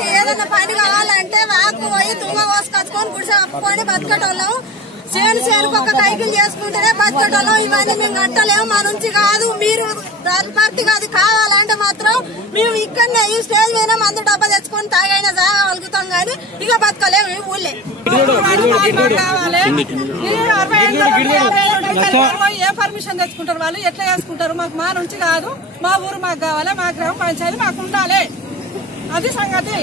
గరిపట్టి ఏదైనా పని కావాలంటే వాకు పోయి తుంగ పోసుకొచ్చుకొని గుడిసె కప్పుకొని బతకటోళ్ళం. చేను చేనుకు ఒక కైకిలు చేసుకుంటేనే బతకటోళ్ళం. ఇవన్నీ మేము కట్టలేము. మా నుంచి కాదు మీరు పార్టీ కాదు కావాలంటే మాత్రం మేము ఇక్కడనే ఈ స్టేజ్ మీద మందు డబ్బా తెచ్చుకొని తాగైనా తాగలుగుతాం కానీ ఇక బతకలేము ఈ ఊళ్ళే. ఏ పర్మిషన్ తెచ్చుకుంటారు వాళ్ళు? ఎట్లా చేసుకుంటారు? మాకు మా నుంచి కాదు. మా ఊరు మాకు కావాలి. మా గ్రామ పంచాయతీ మాకు ఉండాలి. అది సంగతి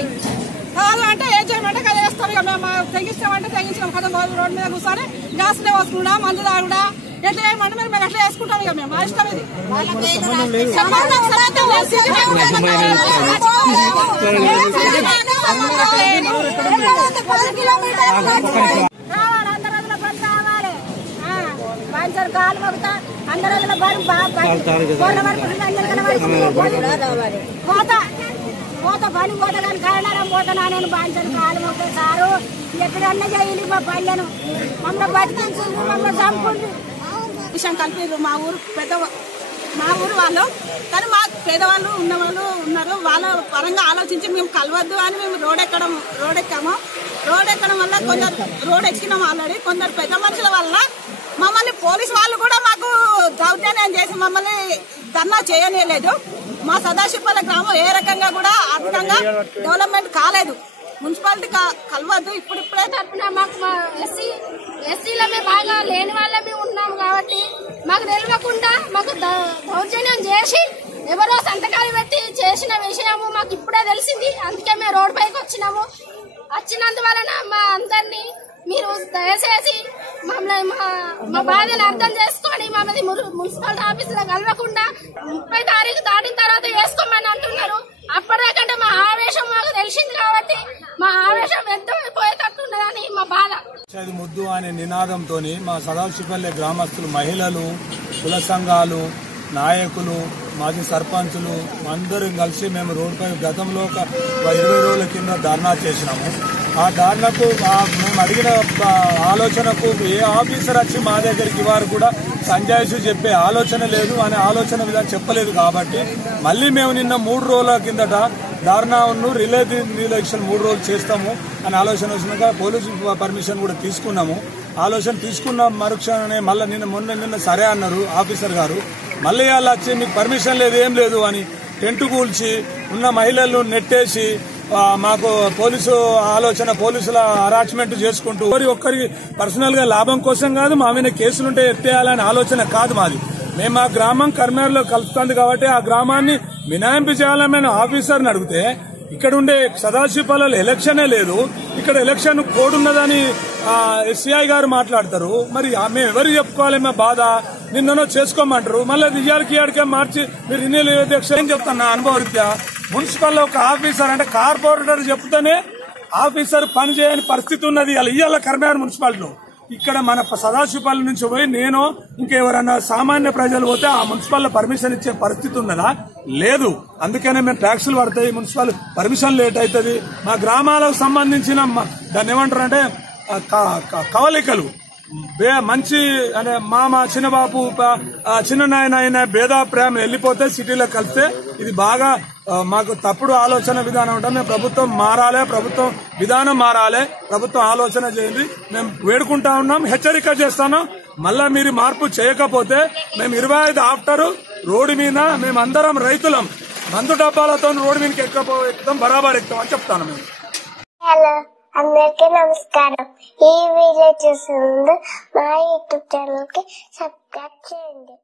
కాదు అంటే ఏం చేయమంటే కదా వేస్తారు ఇక మేము తెగించామంటే తెగించాం కదా రోడ్డు మీద కూర్చొని గ్యాస్ వస్తున్నా మందు తాగుడా ఎట్లా చేయమంటే మరి మేము ఎట్లా వేసుకుంటాం ఇక మేము మా ఇష్టం ఇది చెప్పండి కాలు మొక్కుతా అందరూ అందులో పని పోతున్నాను కానీ కారణం పోతానా నేను బాంచను కాలు మొక్క సారు. ఎక్కడన్నా చేయాలి మా పల్లెను. మమ్మల్ని బతికించు మమ్మల్ని చంపుకుంటు విషయం కలిపి మా ఊరు పెద్ద మా ఊరు వాళ్ళు. కానీ మా పేదవాళ్ళు ఉన్నవాళ్ళు ఉన్నారు. వాళ్ళ పరంగా ఆలోచించి మేము కలవద్దు అని మేము రోడ్ ఎక్కడం రోడ్ ఎక్కాము. రోడ్ ఎక్కడం వల్ల కొందరు రోడ్ ఎక్కినాం ఆల్రెడీ. కొందరు పెద్ద మనుషుల వల్ల మమ్మల్ని పోలీస్ వాళ్ళు కూడా మాకు దౌర్జన్యం చేసి మమ్మల్ని ధర్నా చేయనేలేదు మా సదాశివపల్లి గ్రామం ఏ రకంగా కూడా ఆర్థికంగా డెవలప్మెంట్ కాలేదు. మున్సిపాలిటీ కలవద్దు. ఇప్పుడిప్పుడే తరపున మాకు ఎస్సీ ఎస్సీలమే బాగా లేని వాళ్ళమే ఉన్నాము కాబట్టి మాకు తెలియకుండా మాకు దౌర్జన్యం చేసి ఎవరో సంతకాలు పెట్టి చేసిన విషయము మాకు ఇప్పుడే తెలిసింది. అందుకే మేము రోడ్ పైకి వచ్చినాము. వచ్చినందువలన మా అందరినీ మీరు దయచేసి మమ్మల్ని మా మా బాధను అర్థం చేసుకొని మమ్మల్ని మురు- మున్సిపల్ ఆఫీసులో కలవకుండా ముప్పై తారీఖు దాటిన తర్వాత వేసుకోమని అంటున్నారు. అప్పటిదాకంటే మా ఆవేశం మాకు తెలిసింది కాబట్టి మా ఆవేశం వ్యర్థమైపోయేటట్టున్నదని మా బాధ. అది ముద్దు అనే నినాదంతో మా సదాశివపల్లె గ్రామస్తులు మహిళలు కుల సంఘాలు నాయకులు మాజీ సర్పంచులు అందరం కలిసి మేము రోడ్డుపై గతంలో ఒక ఇరవై రోజుల కింద ధర్నా చేసినాము. ఆ ధర్నాకు మేము అడిగిన ఆలోచనకు ఏ ఆఫీసర్ వచ్చి మా దగ్గరికి వారు కూడా సంజాయిషు చెప్పే ఆలోచన లేదు అనే ఆలోచన విధానం చెప్పలేదు కాబట్టి మళ్ళీ మేము నిన్న మూడు రోజుల కిందట ధర్నాను రిలే ఎలక్షన్ మూడు రోజులు చేస్తాము అని ఆలోచన వచ్చినాక పోలీసు పర్మిషన్ కూడా తీసుకున్నాము. ఆలోచన తీసుకున్న మరుక్షణనే మళ్ళీ నిన్న మొన్న నిన్న సరే అన్నారు ఆఫీసర్ గారు. మళ్ళీ వాళ్ళు వచ్చి మీకు పర్మిషన్ లేదు ఏం లేదు అని టెంట్ కూల్చి ఉన్న మహిళలు నెట్టేసి మాకు పోలీసు ఆలోచన పోలీసుల అరాచ్మెంట్ చేసుకుంటూ ఒకరి ఒక్కరి పర్సనల్గా లాభం కోసం కాదు మా మీద కేసులుంటే ఎత్తేయాలనే ఆలోచన కాదు మాది. మేము ఆ గ్రామం కర్మేరులో కలుస్తుంది కాబట్టి ఆ గ్రామాన్ని మినాయింపు చేయాలని మేము ఆఫీసర్ని అడిగితే ఇక్కడ ఉండే సదాశివపాలలో ఎలక్షనే లేదు ఇక్కడ ఎలక్షన్ కోడ్ ఉన్నదని ఎస్సీఐ గారు మాట్లాడతారు. మరి మేము ఎవరు చెప్పుకోవాలి? మా బాధ. నిన్ననో చేసుకోమంటారు. మళ్ళీ ఇయ్యాలకి ఇయ్యాడికే మార్చి మీరు ఇన్ని అధ్యక్ష ఏం చెప్తాను నా అనుభవ రీత్యా మున్సిపల్ ఒక ఆఫీసర్ అంటే కార్పొరేటర్ చెప్తేనే ఆఫీసర్ పని చేయని పరిస్థితి ఉన్నది. ఇలా ఇయ్యాల కర్మేరు మున్సిపాలిటీలో. ఇక్కడ మన సదాశివపల్లి నుంచి పోయి నేను ఇంకెవరన్నా సామాన్య ప్రజలు పోతే ఆ మున్సిపాల్లో పర్మిషన్ ఇచ్చే పరిస్థితి ఉన్నదా? లేదు. అందుకనే మేము ట్యాక్సులు పడతాయి. మున్సిపల్ పర్మిషన్ లేట్ అవుతుంది. మా గ్రామాలకు సంబంధించిన దాన్ని ఏమంటారు అంటే కవలికలు బే- మంచి అంటే మామ చిన్నబాబు చిన్న నాయన అయిన భేదా ప్రేమ వెళ్ళిపోతే సిటీలో కలిస్తే ఇది బాగా మాకు తప్పుడు ఆలోచన విధానం ఉంటుంది మేము ప్రభుత్వం మారాలే ప్రభుత్వం విధానం మారాలే. ప్రభుత్వం ఆలోచన చేయండి. మేము వేడుకుంటా ఉన్నాం హెచ్చరిక చేస్తాను. మళ్ళా మీరు మార్పు చేయకపోతే మేము ఇరవై ఐదు ఆఫ్టర్ రోడ్డు మీద మేమందరం రైతులం. మందు డబ్బాలతో రోడ్డు మీదకి ఎక్కపో ఎక్కుతాం బరాబర్ ఎక్కుతాం అని చెప్తాను మేము. హలో అందరికీ నమస్కారం. ఈ వీడియో చూసిన ముందు మా యూట్యూబ్ ఛానల్కి సబ్స్క్రైబ్ చేయండి.